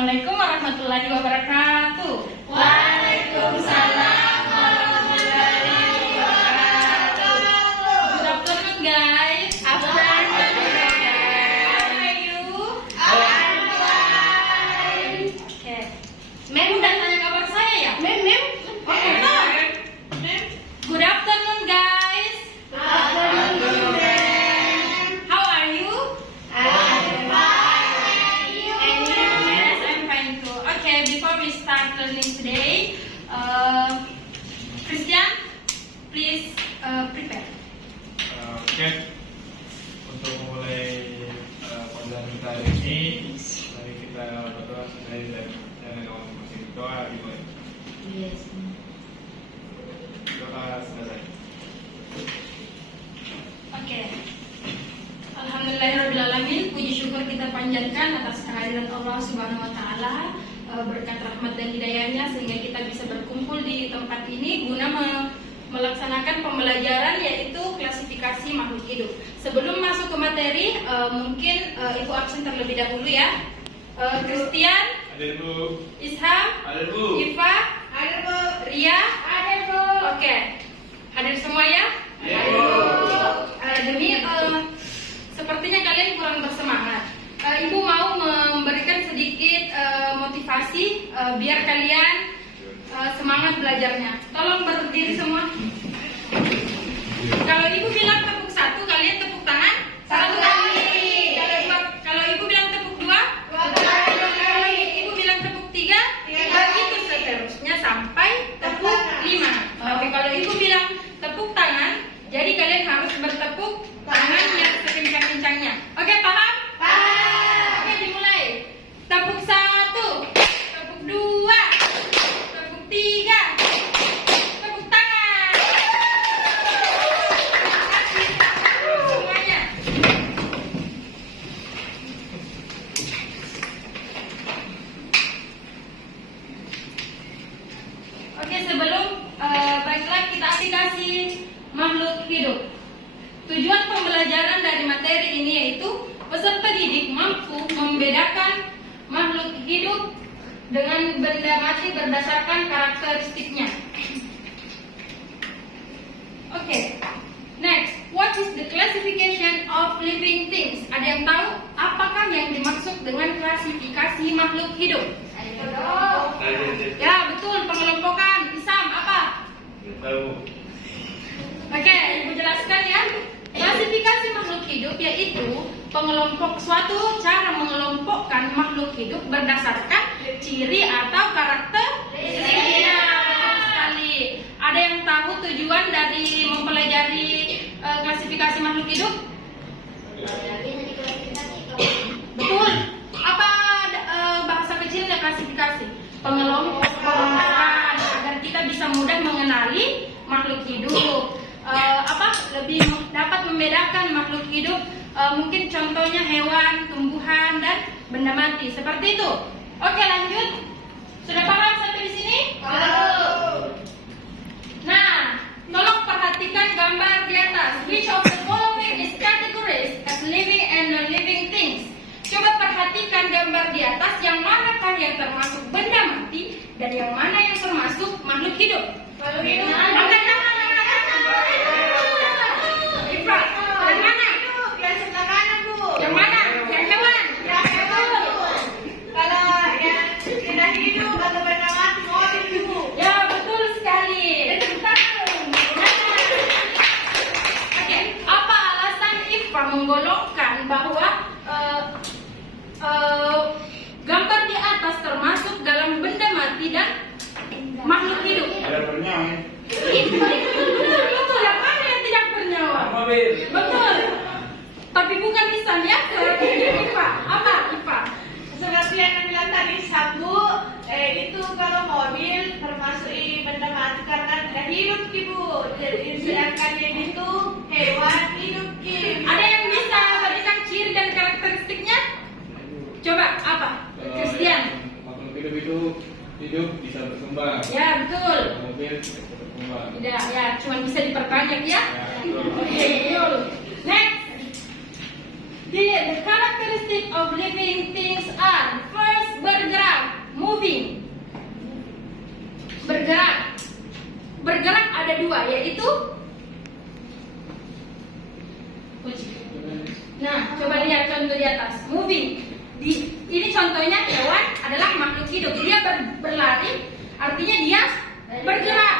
Assalamualaikum warahmatullahi wabarakatuh. Waalaikumsalam warahmatullahi wabarakatuh. Good afternoon guys. Afternoon, How are you? I'm fine. Okay. Mem udah tanya kabar saya ya? Mem. Good afternoon guys. Afternoon, mem. How are you? I'm fine. And you? Yes, I'm fine too. Okay, before we start learning today, Christian, please prepare. Oke, untuk memulai pelajaran kita hari ini, mari kita berdoa sekali dan kawan masing doa dimulai. Yes. Doa selesai. Oke. Alhamdulillahirrahmanirrahim. Puji syukur kita panjatkan atas kehadiran Allah Subhanahu wa taala, berkat rahmat dan hidayahnya sehingga kita bisa berkumpul di tempat ini guna melaksanakan pembelajaran yaitu klasifikasi makhluk hidup. Sebelum masuk ke materi, mungkin Ibu absen terlebih dahulu ya. Christian, Hadir Bu. Isham, Hadir Bu. Iva, Ada Bu. Ria. Ada Bu. Oke. Hadir semua ya? Hadir Bu. Demi sepertinya kalian kurang bersemangat. Ibu mau memberikan sedikit motivasi biar kalian semangat belajarnya. Tolong berdiri semua. Kalau ibu bilang tepuk satu, kalian tepuk tangan Satu kali. Kalau ibu bilang tepuk dua, Dua kali. kalau ibu bilang tepuk tiga, begitu seterusnya sampai tepuk lima. Tapi kalau ibu bilang tepuk tangan, jadi kalian harus bertepuk tangan yang sekencang-kencangnya. Oke, paham? Paham. Oke, dimulai. Tepuk satu, tepuk dua, tepuk tiga, tepuk tangan. Semuanya. Oke, sebelum baiklah kita aplikasi makhluk hidup. Tujuan pembelajaran dari materi ini yaitu peserta didik mampu membedakan makhluk hidup dengan benda mati berdasarkan karakteristiknya. Oke, next, what is the classification of living things? Ada yang tahu apakah yang dimaksud dengan klasifikasi makhluk hidup? Ya, betul, pengelompokan. Isam, apa? Tahu. Oke, Ibu jelaskan ya. Klasifikasi makhluk hidup yaitu suatu cara mengelompokkan makhluk hidup berdasarkan ciri atau karakteristiknya. Betul sekali. Ada yang tahu tujuan dari mempelajari klasifikasi makhluk hidup? Betul. Apa bahasa kecilnya klasifikasi? Pengelompokan agar kita bisa mudah mengenali makhluk hidup. Lebih dapat membedakan makhluk hidup, mungkin contohnya hewan, tumbuhan dan benda mati seperti itu. Oke, lanjut. Sudah paham sampai di sini? Nah, tolong perhatikan gambar di atas. Which of the following is categorized as living and non-living things? Coba perhatikan gambar di atas, yang manakah yang termasuk benda mati dan yang mana yang termasuk makhluk hidup? Makhluk hidup. Angkat tangan. Iva, yang mana? Yang sebelah kanan, Bu. Yang mana? Yang hewan? Yang hewan, Bu. Kalau yang tidak hidup atau benda mati, mobil, Bu. Ya, betul sekali. Oke, apa alasan Iva menggolongkan bahwa gambar di atas termasuk dalam benda mati dan makhluk hidup? Ada bernyawa. Betul, yang mana yang tidak bernyawa? Mobil. Betul. Tapi bukan lisan ya. Iva, apa Iva? Seperti yang bilang tadi, Sabu, itu kalau mobil termasuk benda mati karena tidak hidup, Bu. Jadi sedangkan yang itu hewan hidup, Ki. Ada yang bisa berikan ciri dan karakteristiknya? Coba apa? Christian. Makhluk hidup itu hidup bisa berkembang. Ya, betul. Mobil bisa berkembang. Tidak, ya, cuma bisa diperbanyak ya. Oke, yuk. Next. The characteristic of living things are first bergerak. dua, yaitu nah, coba lihat contoh di atas. Moving. Ini contohnya hewan adalah makhluk hidup. Dia berlari, artinya dia bergerak.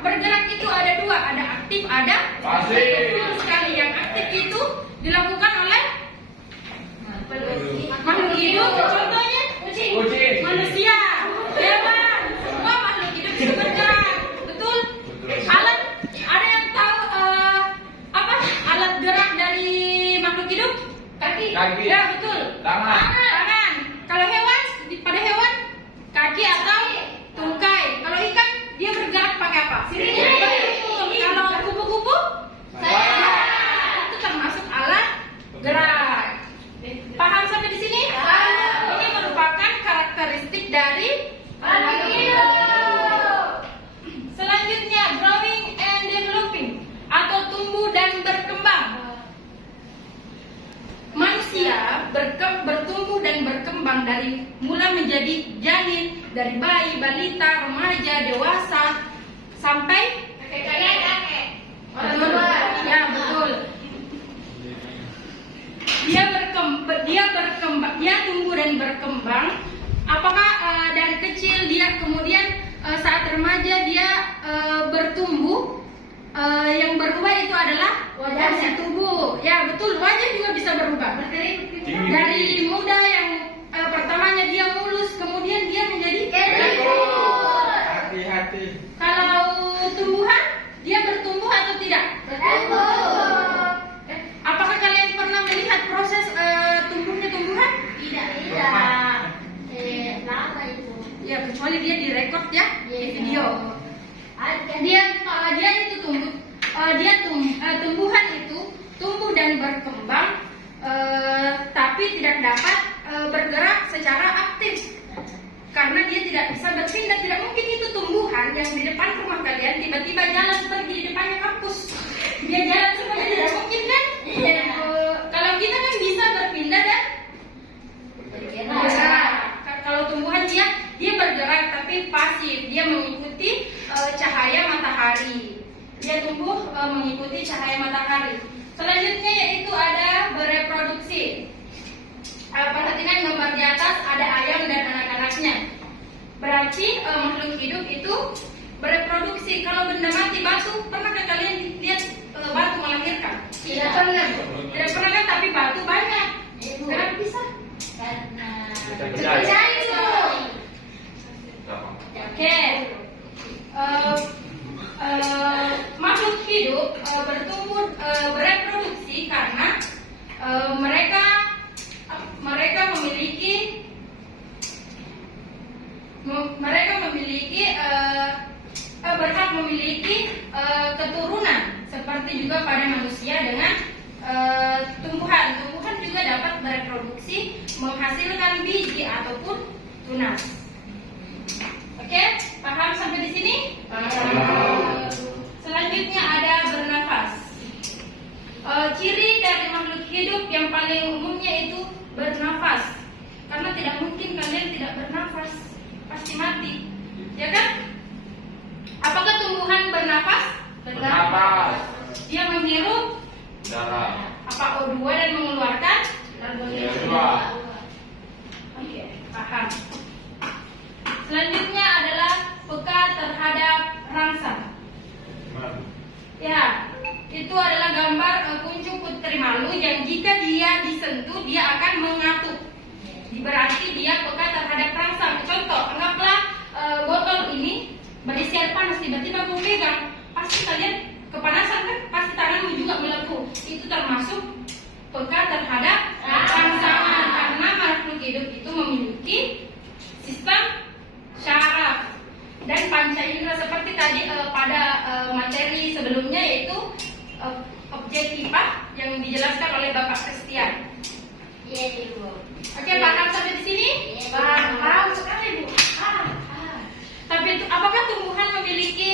Bergerak itu ada dua, ada aktif, ada pasif. Betul sekali. Yang aktif itu dilakukan oleh makhluk hidup. Contohnya kucing, manusia, hewan. Semua makhluk hidup itu bergerak. Betul? Alat, ada yang tahu apa alat gerak dari makhluk hidup? Kaki. Ya, betul. Tangan. Kalau hewan, pada hewan kaki atau tungkai. Kalau ikan dia bergerak pakai apa? Betul. Kalau kupu-kupu itu termasuk alat gerak. Paham sampai di sini? Ini merupakan karakteristik dari makhluk hidup. Selanjutnya, growing and developing atau tumbuh dan berkembang. Manusia bertumbuh dan berkembang dari mula menjadi janin, dari bayi, balita, remaja, dewasa sampai kakek. Betul. Ya, betul. Dia tumbuh dan berkembang. Apakah dari kecil dia kemudian saat remaja dia bertumbuh? Yang berubah itu adalah wajah tubuh. Ya, betul. Wajah juga bisa berubah. Dari muda yang pertamanya dia mulus, kemudian dia menjadi Hati-hati. Kalau tumbuhan, dia bertumbuh atau tidak? Bertumbuh. Apakah kalian pernah melihat proses tumbuhnya tumbuhan? Tidak. Lama itu. Ya, kecuali dia direkod ya di video. Dia itu tumbuhan itu tumbuh dan berkembang, tapi tidak dapat bergerak secara aktif karena dia tidak bisa berpindah. Tidak mungkin itu tumbuhan yang di depan rumah kalian tiba-tiba jalan pergi di depannya kampus. Dia jalan semuanya tidak mungkin kan? Kalau kita kan bisa berpindah dan bergerak. Kalau tumbuhan dia bergerak tapi pasif. Dia mengikuti cahaya matahari. Dia tumbuh mengikuti cahaya matahari. Selanjutnya yaitu ada bereproduksi. Perhatikan gambar di atas, ada ayam dan anak-anaknya. Berarti makhluk hidup itu bereproduksi. Kalau benda mati, batu, pernahkah kalian lihat batu melahirkan? Tidak pernah. Tidak pernah kan? Tapi batu banyak. Kenapa bisa? Karena Percaya. Oke. Makhluk hidup bertumbuh bereproduksi karena mereka memiliki berhak memiliki keturunan seperti juga pada manusia dengan tumbuhan. Tumbuhan juga dapat bereproduksi menghasilkan biji ataupun tunas. Oke, paham sampai di sini? Selanjutnya ada bernafas. Ciri dari makhluk hidup yang paling umumnya itu bernafas. Karena tidak mungkin kalian tidak bernafas, pasti mati, ya kan? Apakah tumbuhan bernafas? Bernafas. Dia menghirup Darah. apa O2 dan mengeluarkan CO2. Oke, paham. Selanjutnya adalah peka terhadap rangsang. Ya, itu adalah gambar kuncup putri malu yang jika dia disentuh dia akan mengatuk. Berarti dia peka terhadap rangsang. Contoh, anggaplah botol ini berisi air panas, tiba-tiba kamu pegang, pasti kalian kepanasan kan? Pasti tanganmu juga melepuh. Itu termasuk peka terhadap rangsangan karena makhluk hidup itu memiliki sistem syaraf dan panca indera seperti tadi pada materi sebelumnya yaitu objektifah yang dijelaskan oleh Bapak Christian. Iya, Ibu. Oke, paham sampai di sini? Paham. Paham sekali, Bu. Tapi apakah tumbuhan memiliki